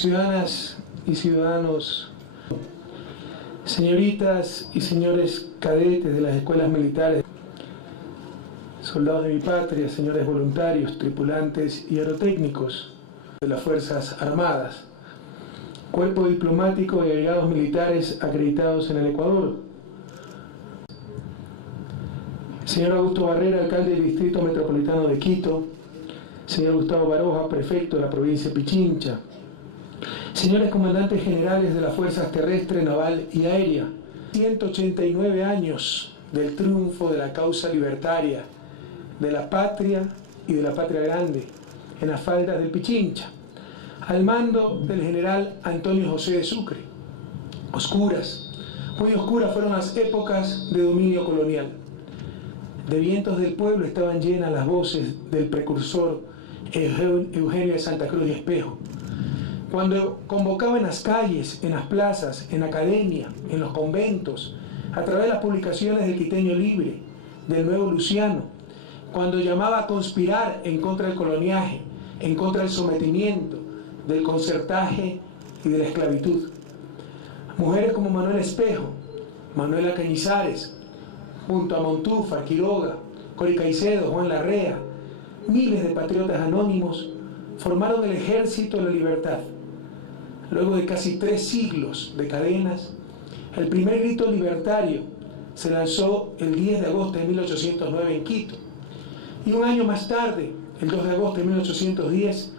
Ciudadanas y ciudadanos, señoritas y señores cadetes de las escuelas militares, soldados de mi patria, señores voluntarios, tripulantes y aerotécnicos de las Fuerzas Armadas, cuerpo diplomático y agregados militares acreditados en el Ecuador, señor Augusto Barrera, alcalde del Distrito Metropolitano de Quito, señor Gustavo Baroja, prefecto de la provincia de Pichincha, señores comandantes generales de las Fuerzas Terrestre, Naval y Aérea, 189 años del triunfo de la causa libertaria, de la patria y de la patria grande, en las faldas del Pichincha, al mando del general Antonio José de Sucre. Oscuras, muy oscuras fueron las épocas de dominio colonial. De vientos del pueblo estaban llenas las voces del precursor Eugenio de Santa Cruz y Espejo, cuando convocaba en las calles, en las plazas, en la academia, en los conventos, a través de las publicaciones del Quiteño Libre, del Nuevo Luciano, cuando llamaba a conspirar en contra del coloniaje, en contra del sometimiento, del concertaje y de la esclavitud. Mujeres como Manuel Espejo, Manuela Cañizares, junto a Montúfar, Quiroga, Cori Caicedo, Juan Larrea, miles de patriotas anónimos formaron el Ejército de la Libertad. Luego de casi 3 siglos de cadenas, el primer grito libertario se lanzó el 10 de agosto de 1809 en Quito. Y un año más tarde, el 2 de agosto de 1810,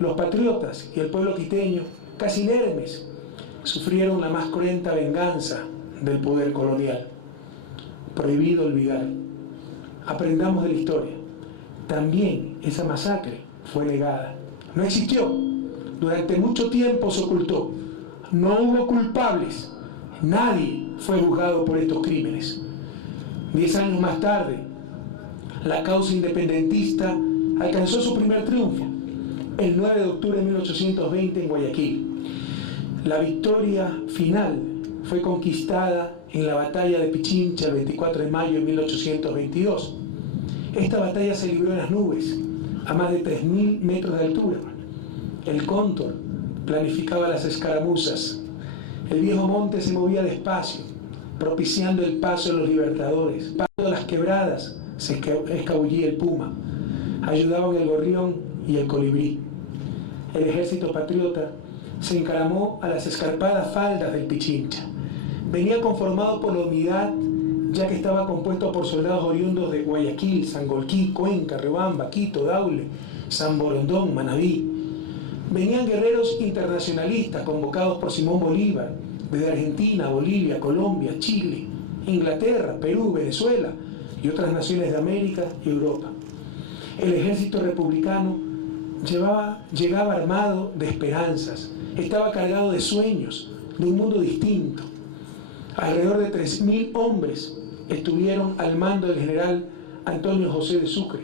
los patriotas y el pueblo quiteño, casi inermes, sufrieron la más cruenta venganza del poder colonial. Prohibido olvidar. Aprendamos de la historia. También esa masacre fue negada. No existió. Durante mucho tiempo se ocultó. No hubo culpables. Nadie fue juzgado por estos crímenes. 10 años más tarde, la causa independentista alcanzó su primer triunfo, el 9 de octubre de 1820 en Guayaquil. La victoria final fue conquistada en la batalla de Pichincha el 24 de mayo de 1822. Esta batalla se libró en las nubes, a más de 3.000 metros de altura. El cóndor planificaba las escaramuzas. El viejo monte se movía despacio, propiciando el paso de los libertadores. Pasando las quebradas se escabullía el puma. Ayudaban el gorrión y el colibrí. El ejército patriota se encaramó a las escarpadas faldas del Pichincha. Venía conformado por la unidad, ya que estaba compuesto por soldados oriundos de Guayaquil, Sangolquí, Cuenca, Riobamba, Quito, Daule, San Borondón, Manabí. Venían guerreros internacionalistas convocados por Simón Bolívar, desde Argentina, Bolivia, Colombia, Chile, Inglaterra, Perú, Venezuela y otras naciones de América y Europa. El ejército republicano llegaba armado de esperanzas, estaba cargado de sueños, de un mundo distinto. Alrededor de 3.000 hombres estuvieron al mando del general Antonio José de Sucre.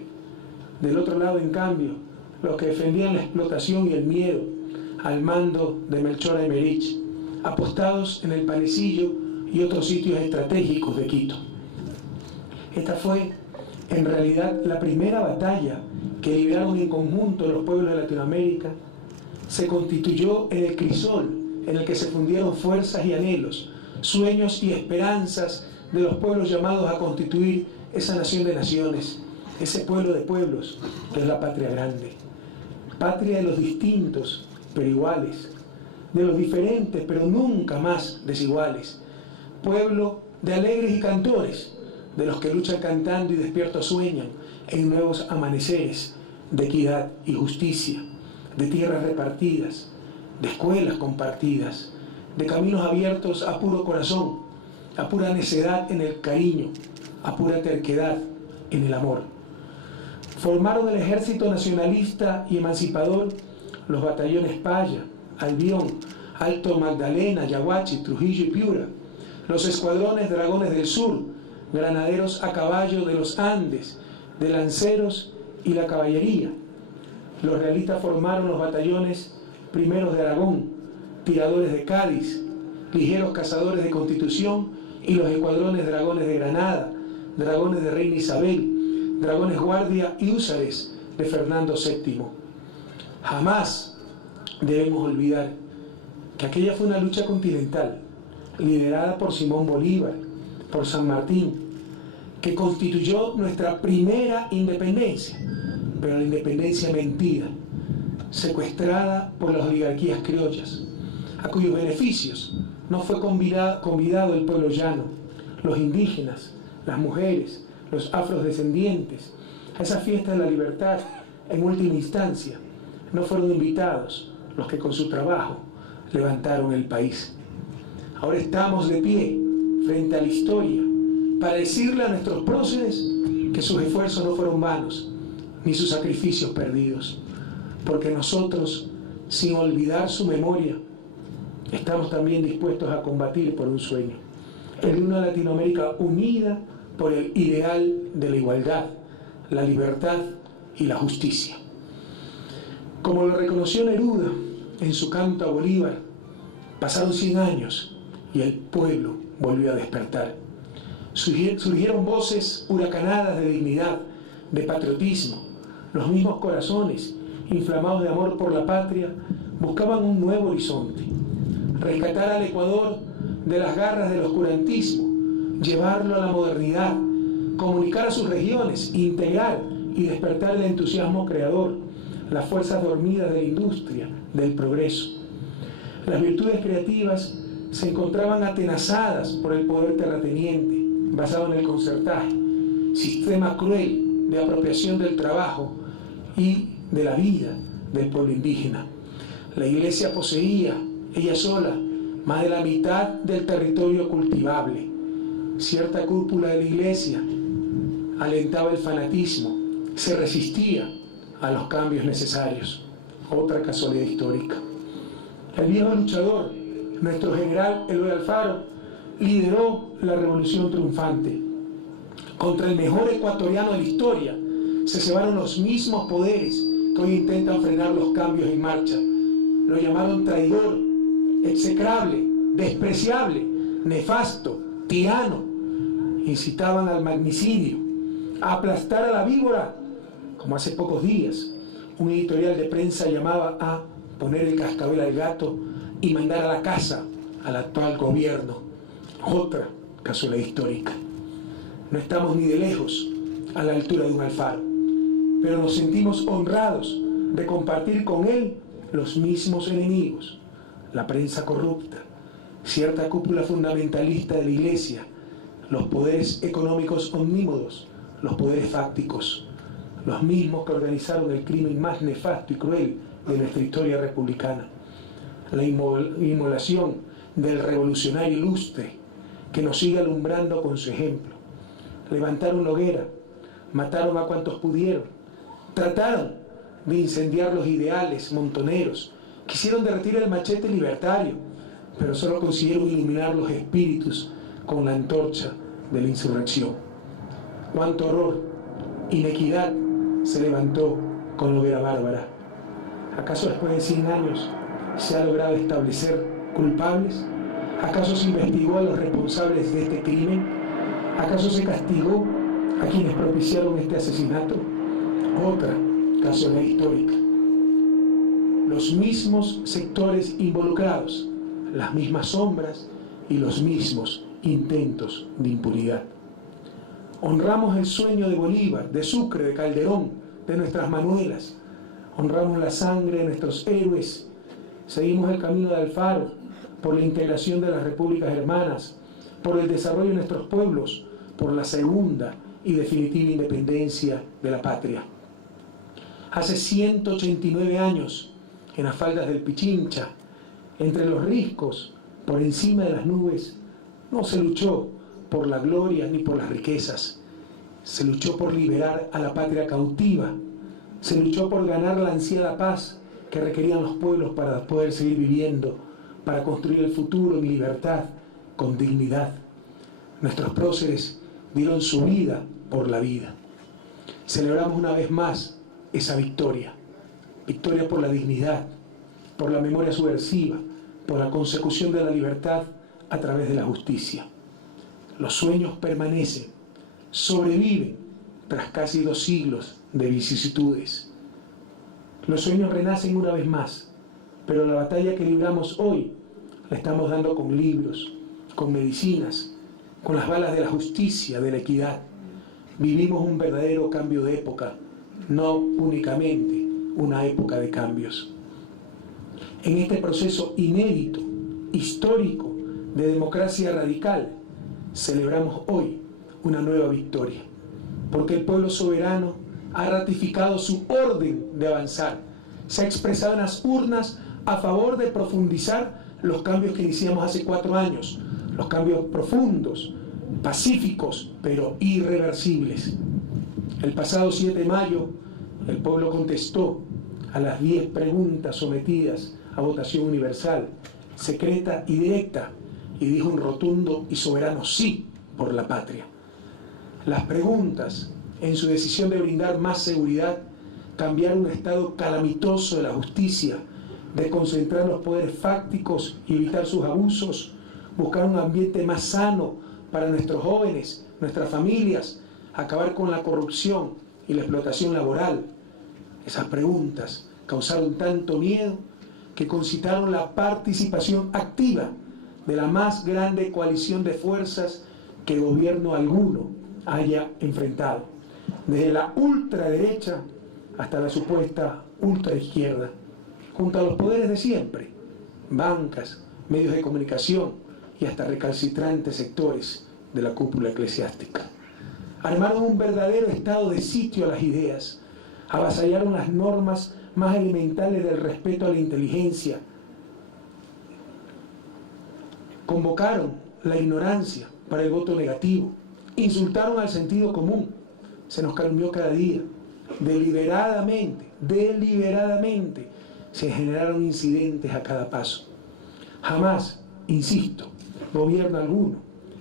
Del otro lado, en cambio, los que defendían la explotación y el miedo, al mando de Melchor Aymerich, apostados en el Panecillo y otros sitios estratégicos de Quito. Esta fue, en realidad, la primera batalla que libraron en conjunto los pueblos de Latinoamérica. Se constituyó en el crisol en el que se fundieron fuerzas y anhelos, sueños y esperanzas de los pueblos llamados a constituir esa nación de naciones, ese pueblo de pueblos que es la patria grande. Patria de los distintos pero iguales, de los diferentes pero nunca más desiguales. Pueblo de alegres y cantores, de los que luchan cantando y despiertos sueñan en nuevos amaneceres de equidad y justicia, de tierras repartidas, de escuelas compartidas, de caminos abiertos a puro corazón, a pura necedad en el cariño, a pura terquedad en el amor. Formaron el ejército nacionalista y emancipador los batallones Paya, Albión, Alto Magdalena, Yaguachi, Trujillo y Piura, los escuadrones Dragones del Sur, granaderos a caballo de los Andes, de lanceros y la caballería. Los realistas formaron los batallones primeros de Aragón, tiradores de Cádiz, ligeros cazadores de Constitución y los escuadrones Dragones de Granada, Dragones de Reina Isabel, Dragones Guardia y Húsares de Fernando VII. Jamás debemos olvidar que aquella fue una lucha continental, liderada por Simón Bolívar, por San Martín, que constituyó nuestra primera independencia, pero la independencia mentira, secuestrada por las oligarquías criollas, a cuyos beneficios no fue convidado el pueblo llano, los indígenas, las mujeres, los afrodescendientes. A esa fiesta de la libertad, en última instancia, no fueron invitados los que con su trabajo levantaron el país. Ahora estamos de pie frente a la historia para decirle a nuestros próceres que sus esfuerzos no fueron vanos, ni sus sacrificios perdidos, porque nosotros, sin olvidar su memoria, estamos también dispuestos a combatir por un sueño, el de una Latinoamérica unida por el ideal de la igualdad, la libertad y la justicia. Como lo reconoció Neruda en su canto a Bolívar, pasaron 100 años y el pueblo volvió a despertar. Surgieron voces huracanadas de dignidad, de patriotismo. Los mismos corazones, inflamados de amor por la patria, buscaban un nuevo horizonte. Rescatar al Ecuador de las garras del oscurantismo, llevarlo a la modernidad, comunicar a sus regiones, integrar y despertar el entusiasmo creador, las fuerzas dormidas de la industria, del progreso. Las virtudes creativas se encontraban atenazadas por el poder terrateniente, basado en el concertaje, sistema cruel de apropiación del trabajo y de la vida del pueblo indígena. La Iglesia poseía, ella sola, más de la mitad del territorio cultivable. Cierta cúpula de la Iglesia alentaba el fanatismo, se resistía a los cambios necesarios. Otra casualidad histórica. El viejo luchador, nuestro general Eloy Alfaro, lideró la revolución triunfante. Contra el mejor ecuatoriano de la historia se cebaron los mismos poderes que hoy intentan frenar los cambios en marcha. Lo llamaron traidor, execrable, despreciable, nefasto, tirano. Incitaban al magnicidio, a aplastar a la víbora, como hace pocos días un editorial de prensa llamaba a poner el cascabel al gato y mandar a la casa al actual gobierno. Otra casualidad histórica. No estamos ni de lejos a la altura de un Alfaro, pero nos sentimos honrados de compartir con él los mismos enemigos: la prensa corrupta, cierta cúpula fundamentalista de la Iglesia, los poderes económicos omnímodos, los poderes fácticos, los mismos que organizaron el crimen más nefasto y cruel de nuestra historia republicana, la inmolación del revolucionario ilustre que nos sigue alumbrando con su ejemplo. Levantaron una hoguera, mataron a cuantos pudieron, trataron de incendiar los ideales montoneros, quisieron derretir el machete libertario, pero solo consiguieron iluminar los espíritus con la antorcha de la insurrección. Cuánto horror, inequidad se levantó con la hoguera bárbara. ¿Acaso después de 100 años se ha logrado establecer culpables? ¿Acaso se investigó a los responsables de este crimen? ¿Acaso se castigó a quienes propiciaron este asesinato? Otra casualidad histórica. Los mismos sectores involucrados, las mismas sombras y los mismos intentos de impunidad. Honramos el sueño de Bolívar, de Sucre, de Calderón, de nuestras Manuelas. Honramos la sangre de nuestros héroes. Seguimos el camino de Alfaro por la integración de las repúblicas hermanas, por el desarrollo de nuestros pueblos, por la segunda y definitiva independencia de la patria. Hace 189 años, en las faldas del Pichincha, entre los riscos, por encima de las nubes, no se luchó por la gloria ni por las riquezas. Se luchó por liberar a la patria cautiva. Se luchó por ganar la ansiada paz que requerían los pueblos para poder seguir viviendo, para construir el futuro en libertad, con dignidad. Nuestros próceres dieron su vida por la vida. Celebramos una vez más esa victoria. Victoria por la dignidad, por la memoria subversiva, por la consecución de la libertad a través de la justicia. Los sueños permanecen, sobreviven tras casi 2 siglos de vicisitudes. Los sueños renacen una vez más, pero la batalla que libramos hoy la estamos dando con libros, con medicinas, con las balas de la justicia, de la equidad. Vivimos un verdadero cambio de época, no únicamente una época de cambios. En este proceso inédito, histórico, de democracia radical, celebramos hoy una nueva victoria, porque el pueblo soberano ha ratificado su orden de avanzar, se ha expresado en las urnas a favor de profundizar los cambios que iniciamos hace 4 años, los cambios profundos, pacíficos, pero irreversibles. El pasado 7 de mayo, el pueblo contestó a las 10 preguntas sometidas a votación universal, secreta y directa, y dijo un rotundo y soberano sí por la patria. Las preguntas, en su decisión de brindar más seguridad, cambiar un estado calamitoso de la justicia, de concentrar los poderes fácticos y evitar sus abusos, buscar un ambiente más sano para nuestros jóvenes, nuestras familias, acabar con la corrupción y la explotación laboral. Esas preguntas causaron tanto miedo que concitaron la participación activa de la más grande coalición de fuerzas que gobierno alguno haya enfrentado, desde la ultraderecha hasta la supuesta ultraizquierda, junto a los poderes de siempre, bancas, medios de comunicación y hasta recalcitrantes sectores de la cúpula eclesiástica. Armaron un verdadero estado de sitio a las ideas, avasallaron las normas más elementales del respeto a la inteligencia, convocaron la ignorancia para el voto negativo, insultaron al sentido común, se nos calumnió cada día, deliberadamente, se generaron incidentes a cada paso. Jamás, insisto, gobierno alguno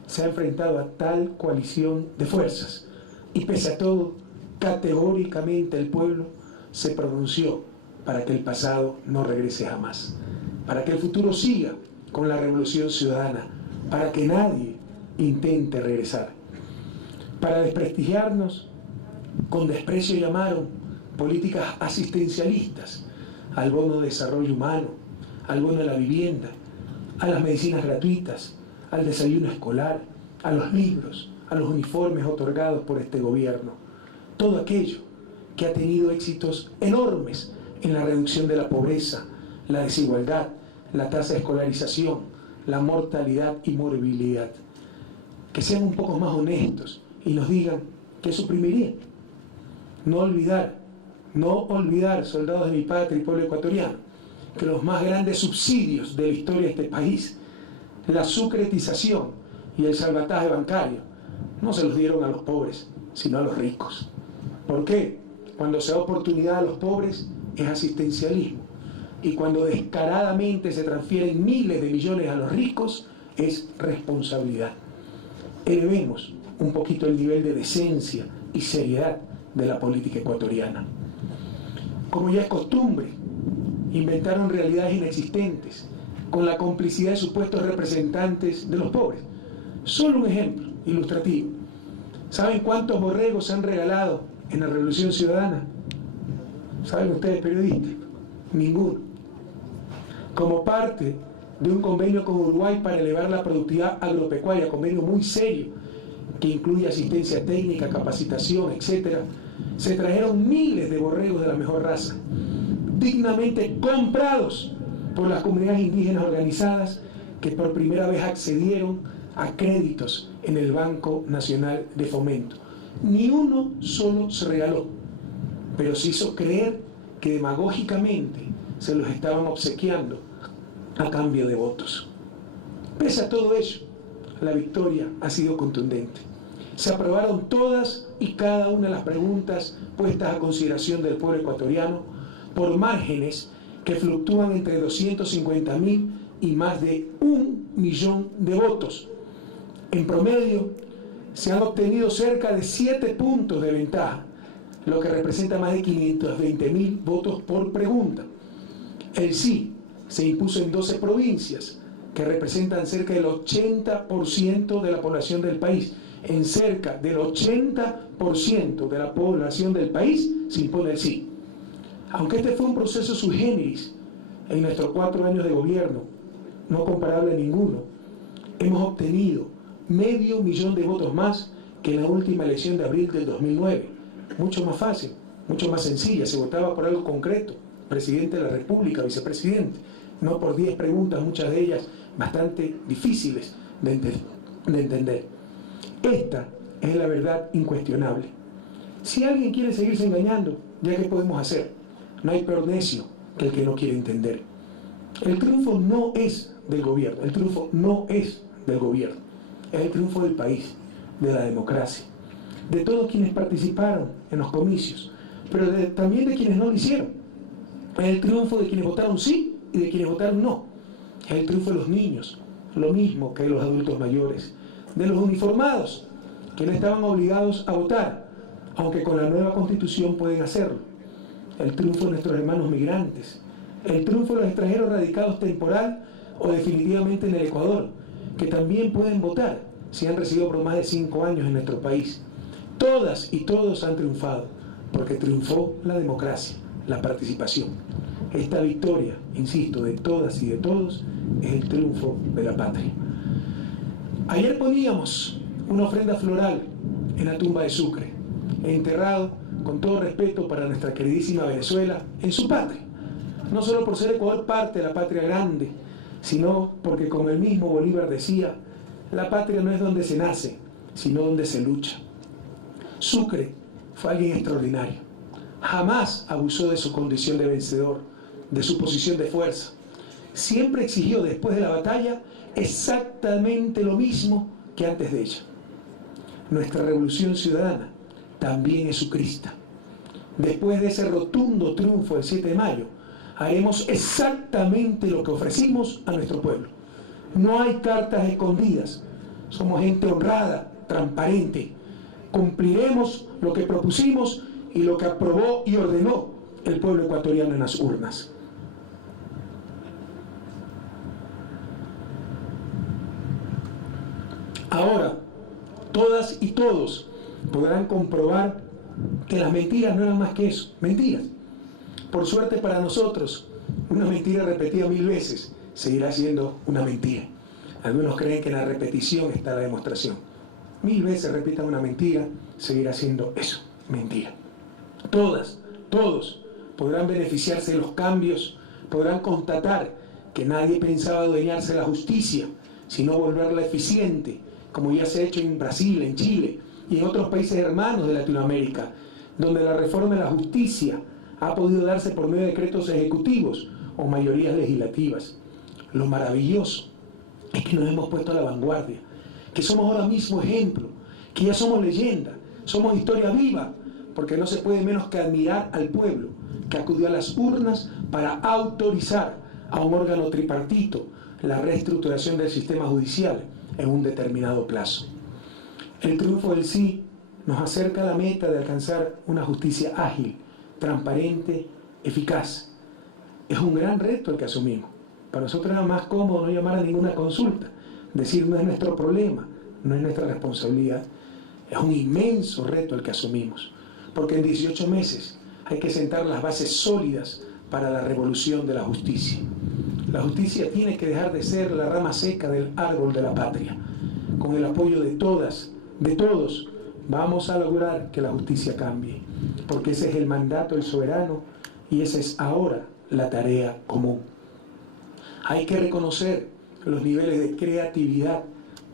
se ha enfrentado a tal coalición de fuerzas, y pese a todo, categóricamente el pueblo se pronunció para que el pasado no regrese jamás, para que el futuro siga con la revolución ciudadana, para que nadie intente regresar. Para desprestigiarnos, con desprecio llamaron políticas asistencialistas al bono de desarrollo humano, al bono de la vivienda, a las medicinas gratuitas, al desayuno escolar, a los libros, a los uniformes otorgados por este gobierno. Todo aquello que ha tenido éxitos enormes en la reducción de la pobreza, la desigualdad, la tasa de escolarización, la mortalidad y morbilidad. Que sean un poco más honestos y nos digan qué suprimirían. No olvidar, soldados de mi patria y pueblo ecuatoriano, que los más grandes subsidios de la historia de este país, la sucretización y el salvataje bancario, no se los dieron a los pobres, sino a los ricos. ¿Por qué? Cuando se da oportunidad a los pobres es asistencialismo, y cuando descaradamente se transfieren miles de millones a los ricos es responsabilidad. Elevemos un poquito el nivel de decencia y seriedad de la política ecuatoriana. Como ya es costumbre, inventaron realidades inexistentes con la complicidad de supuestos representantes de los pobres. Solo un ejemplo ilustrativo. ¿Saben cuántos borregos se han regalado en la Revolución Ciudadana? ¿Saben ustedes, periodistas? Ninguno. Como parte de un convenio con Uruguay para elevar la productividad agropecuaria, convenio muy serio, que incluye asistencia técnica, capacitación, etc., se trajeron miles de borregos de la mejor raza, dignamente comprados por las comunidades indígenas organizadas que por primera vez accedieron a créditos en el Banco Nacional de Fomento. Ni uno solo se regaló, pero se hizo creer que demagógicamente se los estaban obsequiando a cambio de votos. Pese a todo ello, la victoria ha sido contundente. Se aprobaron todas y cada una de las preguntas puestas a consideración del pueblo ecuatoriano por márgenes que fluctúan entre 250.000 y más de 1 millón de votos. En promedio, se han obtenido cerca de 7 puntos de ventaja, lo que representa más de 520.000 votos por pregunta. El sí se impuso en 12 provincias, que representan cerca del 80% de la población del país. En cerca del 80% de la población del país se impone el sí. Aunque este fue un proceso sui generis en nuestros 4 años de gobierno, no comparable a ninguno, hemos obtenido 500.000 de votos más que en la última elección de abril del 2009. Mucho más fácil, mucho más sencilla, se votaba por algo concreto, presidente de la República, vicepresidente, no por 10 preguntas, muchas de ellas bastante difíciles de entender. Esta es la verdad incuestionable. Si alguien quiere seguirse engañando, ¿ya qué podemos hacer? No hay peor necio que el que no quiere entender. El triunfo no es del gobierno, el triunfo no es del gobierno, es el triunfo del país, de la democracia, de todos quienes participaron en los comicios, pero también de quienes no lo hicieron. Es el triunfo de quienes votaron sí y de quienes votaron no. Es el triunfo de los niños, lo mismo que de los adultos mayores, de los uniformados, que no estaban obligados a votar, aunque con la nueva Constitución pueden hacerlo. El triunfo de nuestros hermanos migrantes, el triunfo de los extranjeros radicados temporal o definitivamente en el Ecuador, que también pueden votar si han residido por más de 5 años en nuestro país. Todas y todos han triunfado, porque triunfó la democracia, la participación. Esta victoria, insisto, de todas y de todos, es el triunfo de la patria. Ayer poníamos una ofrenda floral en la tumba de Sucre, enterrado, con todo respeto para nuestra queridísima Venezuela, en su patria. No solo por ser Ecuador parte de la patria grande, sino porque, como el mismo Bolívar decía, la patria no es donde se nace, sino donde se lucha. Sucre fue alguien extraordinario. Jamás abusó de su condición de vencedor, de su posición de fuerza. Siempre exigió después de la batalla exactamente lo mismo que antes de ella. Nuestra revolución ciudadana también es sucrista. Después de ese rotundo triunfo del 7 de mayo, haremos exactamente lo que ofrecimos a nuestro pueblo. No hay cartas escondidas. Somos gente honrada, transparente. Cumpliremos lo que propusimos y lo que aprobó y ordenó el pueblo ecuatoriano en las urnas. Ahora, todas y todos podrán comprobar que las mentiras no eran más que eso, mentiras. Por suerte para nosotros, una mentira repetida 1000 veces seguirá siendo una mentira. Algunos creen que en la repetición está la demostración. 1000 veces repitan una mentira, seguirá siendo eso, mentira. Todas, todos podrán beneficiarse de los cambios, podrán constatar que nadie pensaba adueñarse de la justicia, sino volverla eficiente, como ya se ha hecho en Brasil, en Chile y en otros países hermanos de Latinoamérica, donde la reforma de la justicia ha podido darse por medio de decretos ejecutivos o mayorías legislativas. Lo maravilloso es que nos hemos puesto a la vanguardia, que somos ahora mismo ejemplo, que ya somos leyenda, somos historia viva, porque no se puede menos que admirar al pueblo que acudió a las urnas para autorizar a un órgano tripartito la reestructuración del sistema judicial en un determinado plazo. El triunfo del sí nos acerca a la meta de alcanzar una justicia ágil, transparente, eficaz. Es un gran reto el que asumimos. Para nosotros era más cómodo no llamar a ninguna consulta, decir no es nuestro problema, no es nuestra responsabilidad. Es un inmenso reto el que asumimos, porque en 18 meses hay que sentar las bases sólidas para la revolución de la justicia. La justicia tiene que dejar de ser la rama seca del árbol de la patria. Con el apoyo de todas, de todos, vamos a lograr que la justicia cambie, porque ese es el mandato del soberano y esa es ahora la tarea común. Hay que reconocer los niveles de creatividad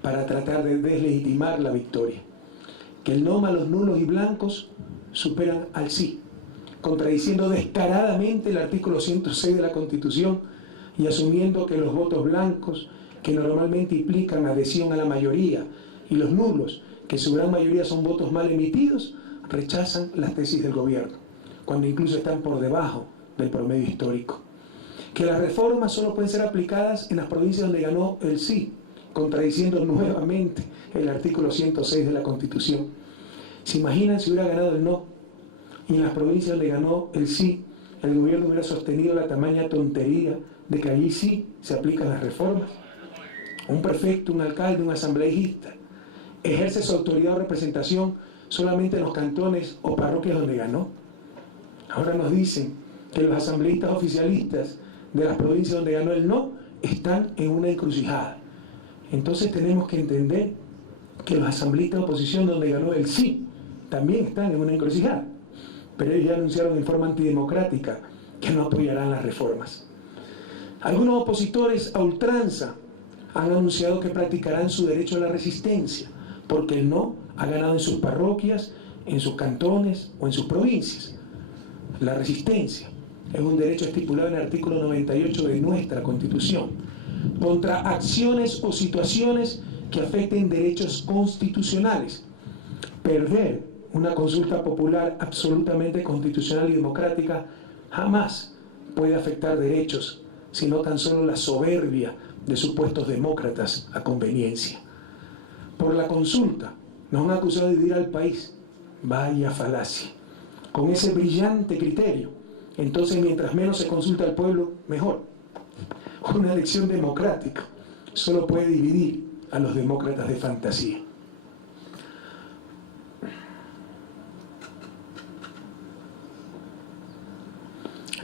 para tratar de deslegitimar la victoria. Que el no más los nulos y blancos superan al sí, contradiciendo descaradamente el artículo 106 de la Constitución y asumiendo que los votos blancos, que normalmente implican adhesión a la mayoría, y los nulos, que su gran mayoría son votos mal emitidos, rechazan las tesis del gobierno, cuando incluso están por debajo del promedio histórico. Que las reformas solo pueden ser aplicadas en las provincias donde ganó el sí, contradiciendo nuevamente el artículo 106 de la Constitución. ¿Se imaginan si hubiera ganado el no? Y en las provincias donde ganó el sí, el gobierno hubiera sostenido la tamaña tontería de que allí sí se aplican las reformas. Un prefecto, un alcalde, un asambleísta ejerce su autoridad o representación solamente en los cantones o parroquias donde ganó. Ahora nos dicen que los asambleístas oficialistas de las provincias donde ganó el no están en una encrucijada. Entonces tenemos que entender que los asambleístas de oposición, donde ganó el sí, también están en una encrucijada. Pero ellos ya anunciaron en forma antidemocrática que no apoyarán las reformas. Algunos opositores a ultranza han anunciado que practicarán su derecho a la resistencia, porque el no ha ganado en sus parroquias, en sus cantones o en sus provincias. La resistencia es un derecho estipulado en el artículo 98 de nuestra Constitución, contra acciones o situaciones que afecten derechos constitucionales. Perder una consulta popular absolutamente constitucional y democrática jamás puede afectar derechos, sino tan solo la soberbia de supuestos demócratas a conveniencia. Por la consulta nos han acusado de dividir al país. Vaya falacia. Con ese brillante criterio, entonces mientras menos se consulta al pueblo, mejor. Una elección democrática solo puede dividir a los demócratas de fantasía.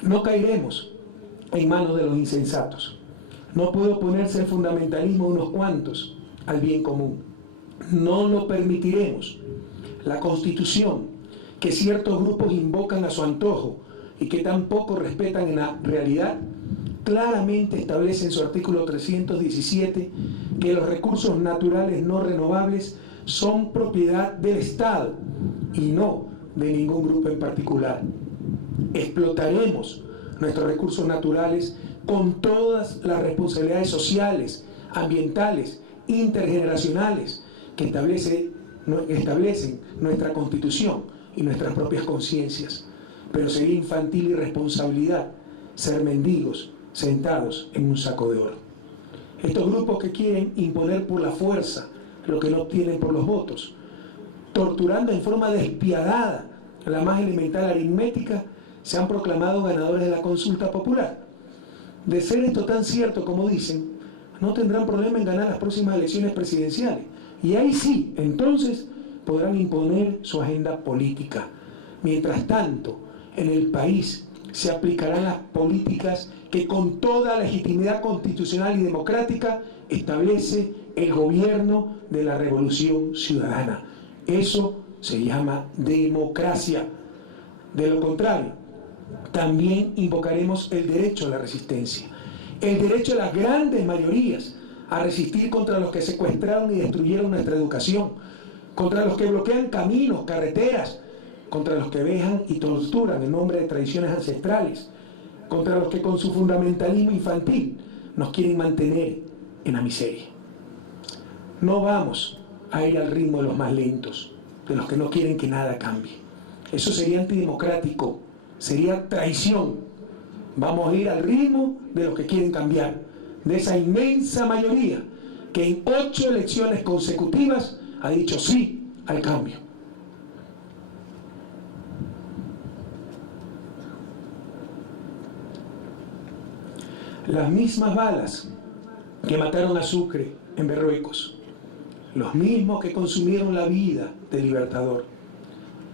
No caeremos en manos de los insensatos. No puede oponerse el fundamentalismo de unos cuantos al bien común. No lo permitiremos. La Constitución, que ciertos grupos invocan a su antojo y que tampoco respetan en la realidad, claramente establece en su artículo 317 que los recursos naturales no renovables son propiedad del Estado y no de ningún grupo en particular. Explotaremos nuestros recursos naturales con todas las responsabilidades sociales, ambientales, intergeneracionales que establecen nuestra Constitución y nuestras propias conciencias. Pero sería infantil irresponsabilidad ser mendigos sentados en un saco de oro. Estos grupos que quieren imponer por la fuerza lo que no obtienen por los votos, torturando en forma despiadada la más elemental aritmética, se han proclamado ganadores de la consulta popular. De ser esto tan cierto como dicen, no tendrán problema en ganar las próximas elecciones presidenciales. Y ahí sí, entonces, podrán imponer su agenda política. Mientras tanto, en el país se aplicarán las políticas que con toda legitimidad constitucional y democrática establece el gobierno de la Revolución Ciudadana. Eso se llama democracia. De lo contrario, también invocaremos el derecho a la resistencia, el derecho de las grandes mayorías a resistir contra los que secuestraron y destruyeron nuestra educación, contra los que bloquean caminos, carreteras, contra los que vejan y torturan en nombre de tradiciones ancestrales, contra los que con su fundamentalismo infantil nos quieren mantener en la miseria. No vamos a ir al ritmo de los más lentos, de los que no quieren que nada cambie. Eso sería antidemocrático, sería traición. Vamos a ir al ritmo de los que quieren cambiar, de esa inmensa mayoría que en 8 elecciones consecutivas ha dicho sí al cambio. Las mismas balas que mataron a Sucre en Berruecos, los mismos que consumieron la vida del Libertador,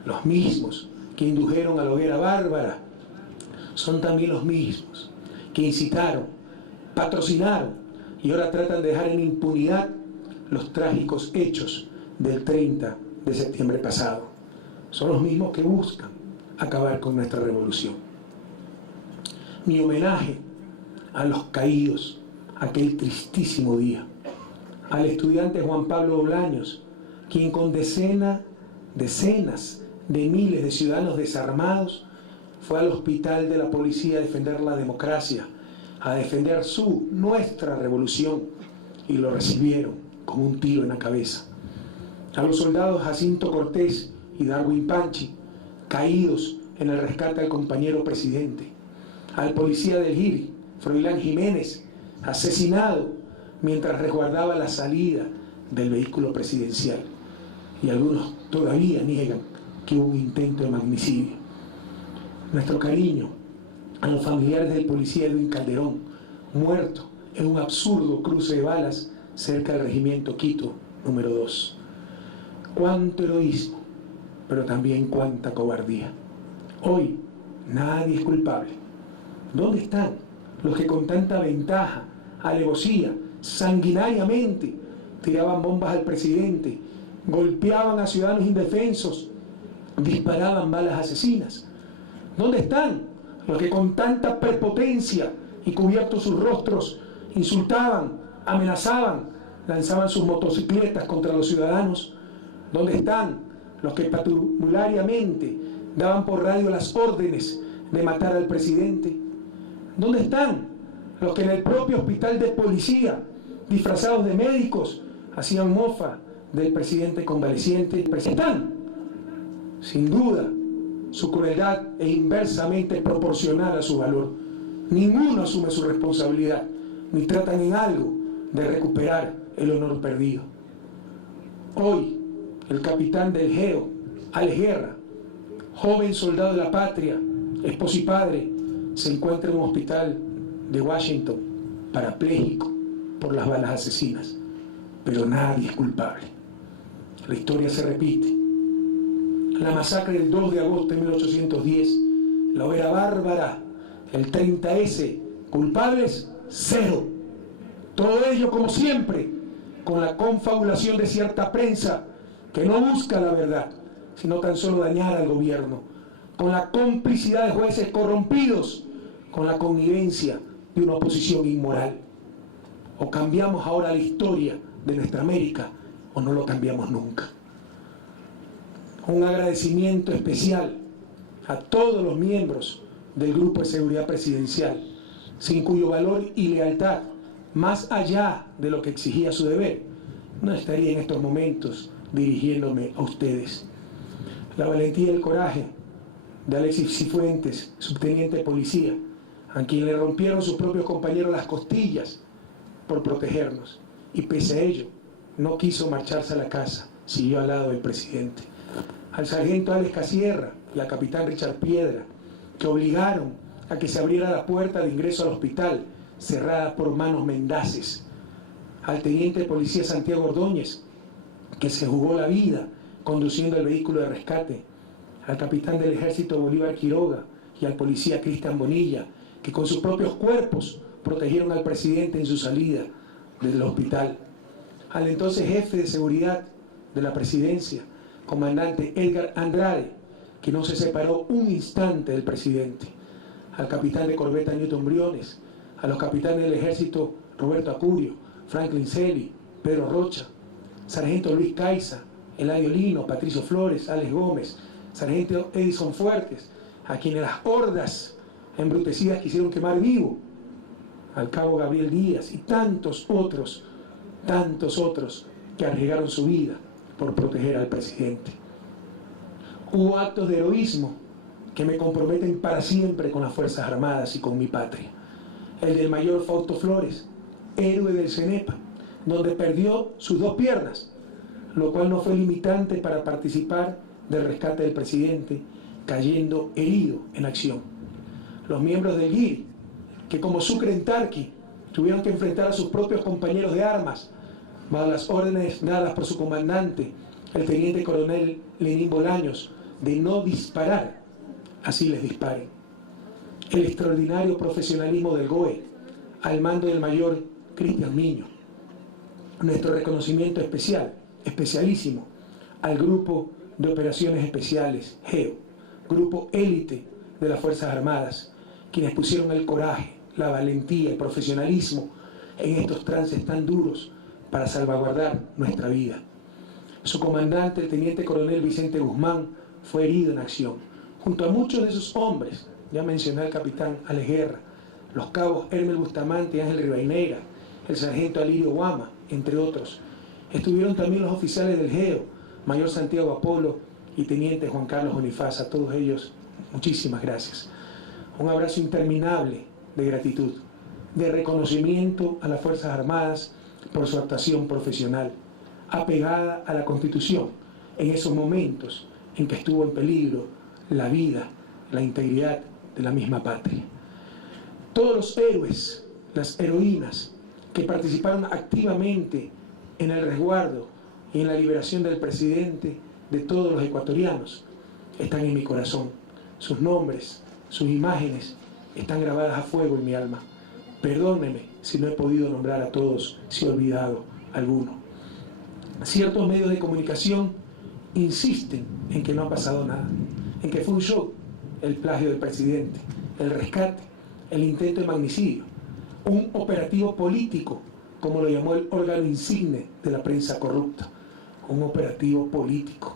los mismos que indujeron a la hoguera bárbara, son también los mismos que incitaron, patrocinaron y ahora tratan de dejar en impunidad los trágicos hechos del 30 de septiembre pasado. Son los mismos que buscan acabar con nuestra revolución. Mi homenaje a los caídos aquel tristísimo día, al estudiante Juan Pablo Bolaños, quien con decenas de miles de ciudadanos desarmados fue al hospital de la policía a defender la democracia, a defender nuestra revolución, y lo recibieron con un tiro en la cabeza. A los soldados Jacinto Cortés y Darwin Panchi, caídos en el rescate al compañero presidente. Al policía del Giri, Froilán Jiménez, asesinado mientras resguardaba la salida del vehículo presidencial. Y algunos todavía niegan que hubo un intento de magnicidio. Nuestro cariño a los familiares del policía Edwin Calderón, muerto en un absurdo cruce de balas cerca del regimiento Quito número 2. Cuánto heroísmo, pero también cuánta cobardía. Hoy nadie es culpable. ¿Dónde están los que con tanta ventaja alevosía, sanguinariamente, tiraban bombas al presidente, golpeaban a ciudadanos indefensos, disparaban balas asesinas. ¿Dónde están los que con tanta prepotencia y cubiertos sus rostros insultaban, amenazaban, lanzaban sus motocicletas contra los ciudadanos? ¿Dónde están los que patulariamente daban por radio las órdenes de matar al presidente? ¿Dónde están los que en el propio hospital de policía, disfrazados de médicos, hacían mofa del presidente convaleciente? ¿Están? Sin duda, su crueldad es inversamente proporcional a su valor. Ninguno asume su responsabilidad, ni tratan en algo de recuperar el honor perdido. Hoy, el capitán del GEO, Alex Guerra, joven soldado de la patria, esposo y padre, se encuentra en un hospital de Washington, parapléjico por las balas asesinas. Pero nadie es culpable. La historia se repite. La masacre del 2 de agosto de 1810, la hoguera bárbara, el 30S, culpables, 0. Todo ello, como siempre, con la confabulación de cierta prensa que no busca la verdad, sino tan solo dañar al gobierno, con la complicidad de jueces corrompidos, con la connivencia de una oposición inmoral. O cambiamos ahora la historia de nuestra América, o no lo cambiamos nunca. Un agradecimiento especial a todos los miembros del Grupo de Seguridad Presidencial, sin cuyo valor y lealtad, más allá de lo que exigía su deber, no estaría en estos momentos dirigiéndome a ustedes. La valentía y el coraje de Alexis Cifuentes, subteniente de policía, a quien le rompieron sus propios compañeros las costillas por protegernos, y pese a ello no quiso marcharse a la casa, siguió al lado del presidente. Al sargento Alex Casierra y al capitán Richard Piedra, que obligaron a que se abriera la puerta de ingreso al hospital, cerrada por manos mendaces. Al teniente de policía Santiago Ordóñez, que se jugó la vida conduciendo el vehículo de rescate. Al capitán del ejército Bolívar Quiroga y al policía Cristian Bonilla, que con sus propios cuerpos protegieron al presidente en su salida del hospital. Al entonces jefe de seguridad de la presidencia, comandante Edgar Andrade, que no se separó un instante del presidente. Al capitán de corbeta Newton Briones, a los capitanes del ejército Roberto Acurio, Franklin Celi, Pedro Rocha, sargento Luis Caiza, Eladio Lino, Patricio Flores, Alex Gómez, sargento Edison Fuertes, a quienes las hordas embrutecidas quisieron quemar vivo, al cabo Gabriel Díaz y tantos otros que arriesgaron su vida por proteger al presidente. Hubo actos de heroísmo que me comprometen para siempre con las Fuerzas Armadas y con mi patria. El del mayor Fausto Flores, héroe del CENEPA, donde perdió sus 2 piernas, lo cual no fue limitante para participar del rescate del presidente, cayendo herido en acción. Los miembros del GIR, que como Sucre en Tarqui, tuvieron que enfrentar a sus propios compañeros de armas, bajo las órdenes dadas por su comandante, el teniente coronel Lenín Bolaños, de no disparar, así les disparen. El extraordinario profesionalismo del GOE, al mando del mayor Cristian Miño. Nuestro reconocimiento especial, especialísimo, al Grupo de Operaciones Especiales, GEO, grupo élite de las Fuerzas Armadas, quienes pusieron el coraje, la valentía, el profesionalismo en estos trances tan duros para salvaguardar nuestra vida. Su comandante, el teniente coronel Vicente Guzmán, fue herido en acción, junto a muchos de sus hombres. Ya mencioné al capitán Alex Guerra, los cabos Hermel Bustamante y Ángel Rivadeneira, el sargento Alirio Guama, entre otros. Estuvieron también los oficiales del GEO, mayor Santiago Apolo y teniente Juan Carlos Bonifaz. A todos ellos, muchísimas gracias. Un abrazo interminable de gratitud, de reconocimiento a las Fuerzas Armadas por su actuación profesional, apegada a la Constitución en esos momentos en que estuvo en peligro la vida, la integridad de la misma patria. Todos los héroes, las heroínas que participaron activamente en el resguardo y en la liberación del presidente de todos los ecuatorianos están en mi corazón. Sus nombres, sus imágenes están grabadas a fuego en mi alma. Perdóneme si no he podido nombrar a todos, si he olvidado alguno. Ciertos medios de comunicación insisten en que no ha pasado nada, en que fue un show, el plagio del presidente, el rescate, el intento de magnicidio, un operativo político, como lo llamó el órgano insigne de la prensa corrupta, un operativo político,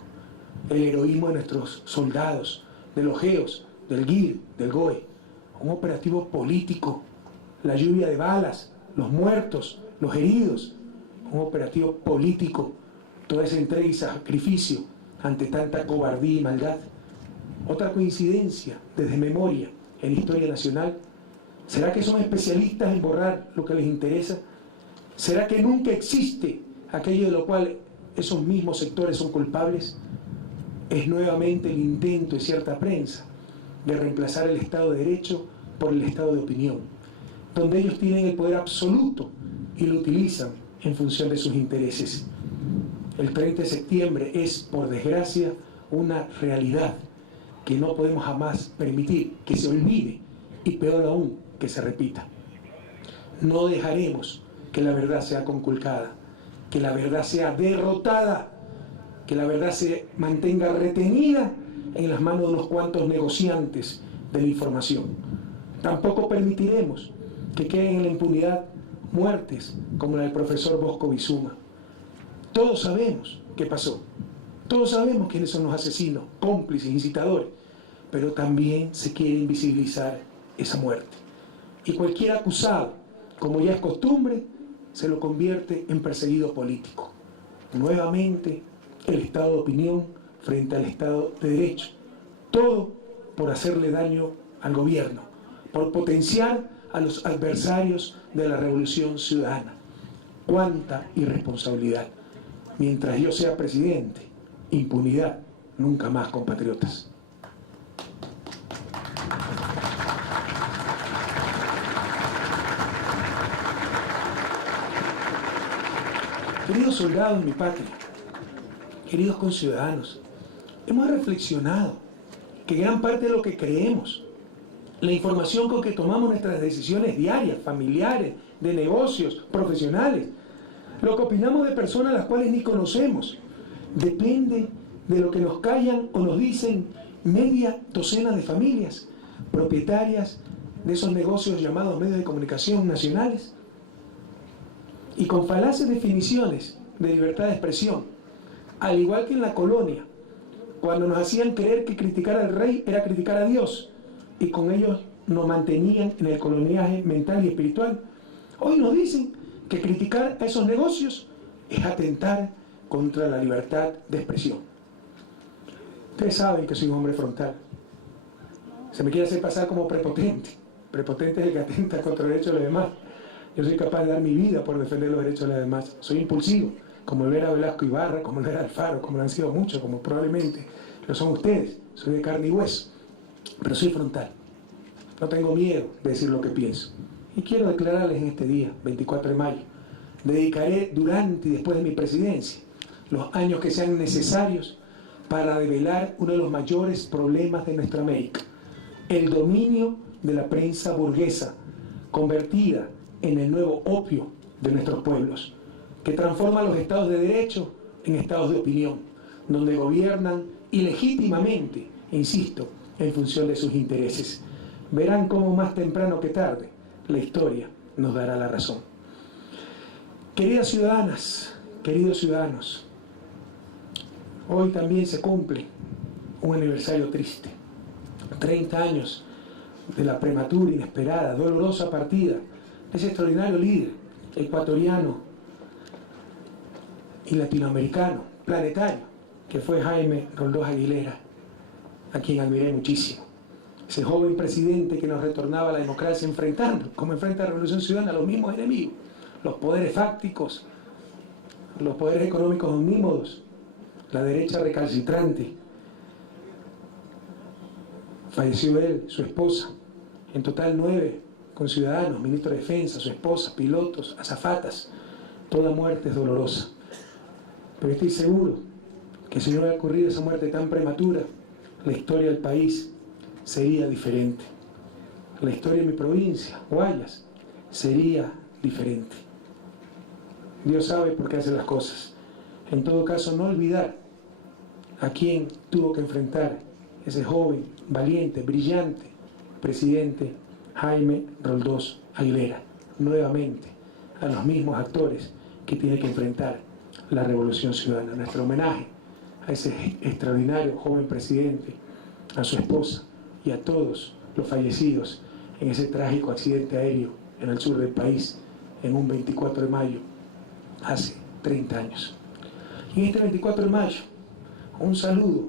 el heroísmo de nuestros soldados, de los GEOs, del GIR, del GOE, un operativo político, la lluvia de balas, los muertos, los heridos, un operativo político, toda esa entrega y sacrificio ante tanta cobardía y maldad. Otra coincidencia desde memoria en la historia nacional. ¿Será que son especialistas en borrar lo que les interesa? ¿Será que nunca existe aquello de lo cual esos mismos sectores son culpables? Es nuevamente el intento de cierta prensa de reemplazar el Estado de Derecho por el Estado de opinión, donde ellos tienen el poder absoluto y lo utilizan en función de sus intereses. El 30 de septiembre es, por desgracia, una realidad que no podemos jamás permitir que se olvide y, peor aún, que se repita. No dejaremos que la verdad sea conculcada, que la verdad sea derrotada, que la verdad se mantenga retenida en las manos de unos cuantos negociantes de la información. Tampoco permitiremos que queden en la impunidad muertes como la del profesor Bosco Bizuma. Todos sabemos qué pasó, todos sabemos quiénes son los asesinos, cómplices, incitadores, pero también se quiere invisibilizar esa muerte. Y cualquier acusado, como ya es costumbre, se lo convierte en perseguido político. Nuevamente, el Estado de opinión frente al Estado de Derecho. Todo por hacerle daño al gobierno, por potenciar a los adversarios de la revolución ciudadana. ¡Cuánta irresponsabilidad! Mientras yo sea presidente, impunidad, nunca más, compatriotas. Queridos soldados de mi patria, queridos conciudadanos, hemos reflexionado que gran parte de lo que creemos, la información con que tomamos nuestras decisiones diarias, familiares, de negocios, profesionales, lo que opinamos de personas a las cuales ni conocemos, depende de lo que nos callan o nos dicen media docena de familias propietarias de esos negocios llamados medios de comunicación nacionales, y con falaces definiciones de libertad de expresión, al igual que en la colonia, cuando nos hacían creer que criticar al rey era criticar a Dios, y con ellos nos mantenían en el coloniaje mental y espiritual. Hoy nos dicen que criticar a esos negocios es atentar contra la libertad de expresión. Ustedes saben que soy un hombre frontal. Se me quiere hacer pasar como prepotente. Prepotente es el que atenta contra el derecho de los demás. Yo soy capaz de dar mi vida por defender los derechos de los demás. Soy impulsivo, como lo era Velasco Ibarra, como lo era Alfaro, como lo han sido muchos, como probablemente lo son ustedes. Soy de carne y hueso, pero soy frontal. No tengo miedo de decir lo que pienso. Y quiero declararles en este día, 24 de mayo, dedicaré durante y después de mi presidencia los años que sean necesarios para develar uno de los mayores problemas de nuestra América: el dominio de la prensa burguesa, convertida en el nuevo opio de nuestros pueblos, que transforma los estados de derecho en estados de opinión, donde gobiernan ilegítimamente, insisto, en función de sus intereses. Verán cómo más temprano que tarde la historia nos dará la razón. Queridas ciudadanas, queridos ciudadanos, hoy también se cumple un aniversario triste. 30 años de la prematura, inesperada, dolorosa partida de ese extraordinario líder ecuatoriano y latinoamericano, planetario, que fue Jaime Roldós Aguilera, a quien admiré muchísimo. Ese joven presidente que nos retornaba a la democracia enfrentando, como enfrenta la Revolución Ciudadana, a los mismos enemigos, los poderes fácticos, los poderes económicos omnímodos, la derecha recalcitrante. Falleció él, su esposa, en total 9 conciudadanos, ministro de Defensa, su esposa, pilotos, azafatas. Toda muerte es dolorosa. Pero estoy seguro que si no hubiera ocurrido esa muerte tan prematura, la historia del país sería diferente. La historia de mi provincia, Guayas, sería diferente. Dios sabe por qué hace las cosas. En todo caso, no olvidar a quién tuvo que enfrentar ese joven, valiente, brillante presidente Jaime Roldós Aguilera. Nuevamente, a los mismos actores que tiene que enfrentar la Revolución Ciudadana. Nuestro homenaje a ese extraordinario joven presidente, a su esposa y a todos los fallecidos en ese trágico accidente aéreo en el sur del país en un 24 de mayo hace 30 años. Y en este 24 de mayo, un saludo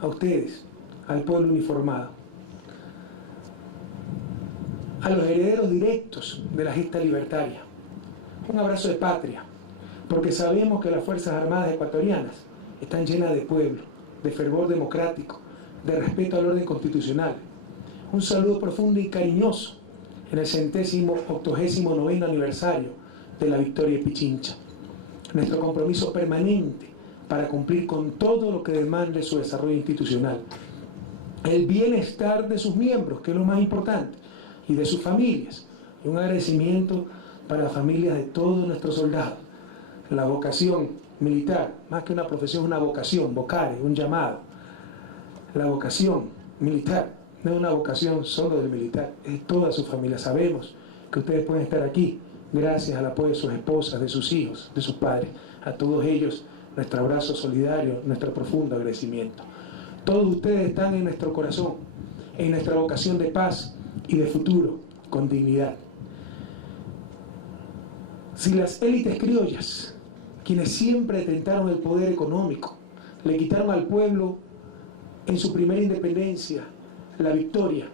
a ustedes, al pueblo uniformado, a los herederos directos de la gesta libertaria. Un abrazo de patria, porque sabemos que las Fuerzas Armadas ecuatorianas están llenas de pueblo, de fervor democrático, de respeto al orden constitucional. Un saludo profundo y cariñoso en el 189º aniversario de la victoria de Pichincha. Nuestro compromiso permanente para cumplir con todo lo que demande su desarrollo institucional. El bienestar de sus miembros, que es lo más importante, y de sus familias. Y un agradecimiento para las familias de todos nuestros soldados. La vocación militar, más que una profesión, una vocación, vocare, un llamado. La vocación militar, no es una vocación solo del militar, es toda su familia. Sabemos que ustedes pueden estar aquí gracias al apoyo de sus esposas, de sus hijos, de sus padres. A todos ellos, nuestro abrazo solidario, nuestro profundo agradecimiento. Todos ustedes están en nuestro corazón, en nuestra vocación de paz y de futuro, con dignidad. Si las élites criollas, quienes siempre tentaron el poder económico, le quitaron al pueblo en su primera independencia la victoria,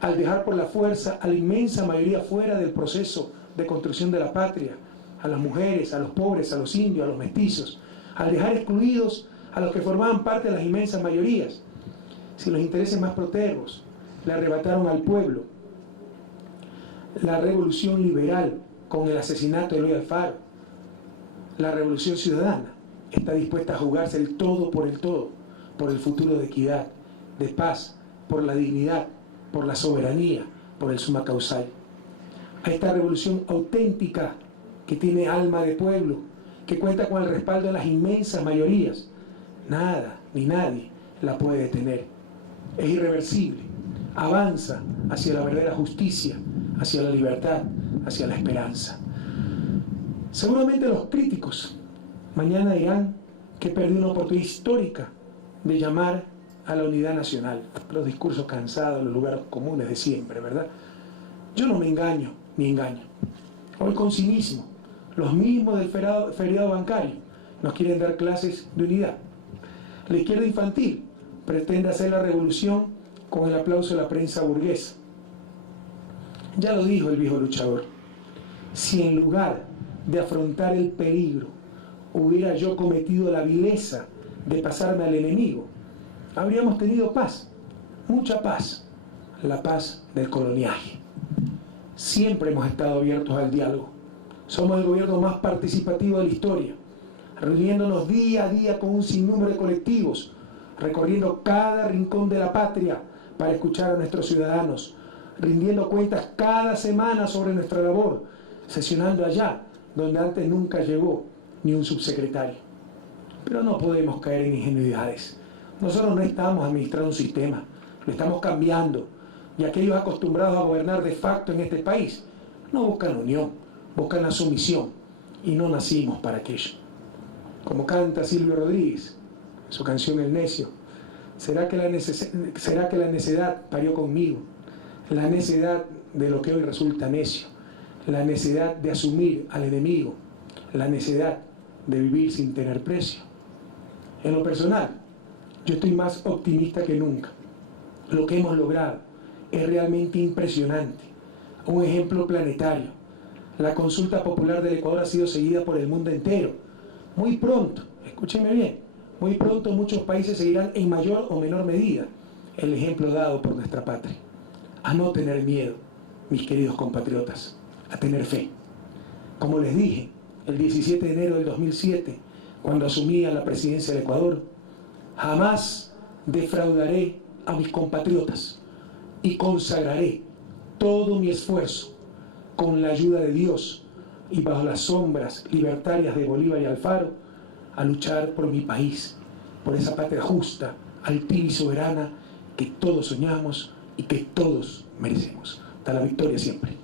al dejar por la fuerza a la inmensa mayoría fuera del proceso de construcción de la patria, a las mujeres, a los pobres, a los indios, a los mestizos, al dejar excluidos a los que formaban parte de las inmensas mayorías, si los intereses más protervos le arrebataron al pueblo la revolución liberal con el asesinato de Eloy Alfaro, la revolución ciudadana está dispuesta a jugarse el todo, por el futuro de equidad, de paz, por la dignidad, por la soberanía, por el summa causal. A esta revolución auténtica que tiene alma de pueblo, que cuenta con el respaldo de las inmensas mayorías, nada ni nadie la puede detener. Es irreversible, avanza hacia la verdadera justicia, hacia la libertad, hacia la esperanza. Seguramente los críticos mañana dirán que perdí una oportunidad histórica de llamar a la unidad nacional. Los discursos cansados, los lugares comunes de siempre, ¿verdad? Yo no me engaño ni engaño. Hoy con cinismo, los mismos del feriado bancario nos quieren dar clases de unidad. La izquierda infantil pretende hacer la revolución con el aplauso de la prensa burguesa. Ya lo dijo el viejo luchador: si en lugar de afrontar el peligro hubiera yo cometido la vileza de pasarme al enemigo, habríamos tenido paz, mucha paz, la paz del coloniaje. Siempre hemos estado abiertos al diálogo. Somos el gobierno más participativo de la historia, reuniéndonos día a día con un sinnúmero de colectivos, recorriendo cada rincón de la patria para escuchar a nuestros ciudadanos, rindiendo cuentas cada semana sobre nuestra labor, sesionando allá donde antes nunca llegó ni un subsecretario. Pero no podemos caer en ingenuidades. Nosotros no estamos administrando un sistema, lo estamos cambiando. Y aquellos acostumbrados a gobernar de facto en este país no buscan unión, buscan la sumisión, y no nacimos para aquello. Como canta Silvio Rodríguez en su canción El Necio: ¿será que la necedad parió conmigo? La necedad de lo que hoy resulta necio, la necedad de asumir al enemigo, la necedad de vivir sin tener precio. En lo personal, yo estoy más optimista que nunca. Lo que hemos logrado es realmente impresionante, un ejemplo planetario. La consulta popular del Ecuador ha sido seguida por el mundo entero. Muy pronto, escúchenme bien, muy pronto muchos países seguirán en mayor o menor medida el ejemplo dado por nuestra patria. A no tener miedo, mis queridos compatriotas, a tener fe. Como les dije, el 17 de enero del 2007, cuando asumía la presidencia del Ecuador, jamás defraudaré a mis compatriotas y consagraré todo mi esfuerzo, con la ayuda de Dios, y bajo las sombras libertarias de Bolívar y Alfaro, a luchar por mi país, por esa patria justa, altiva y soberana que todos soñamos y que todos merecemos. Hasta la victoria siempre.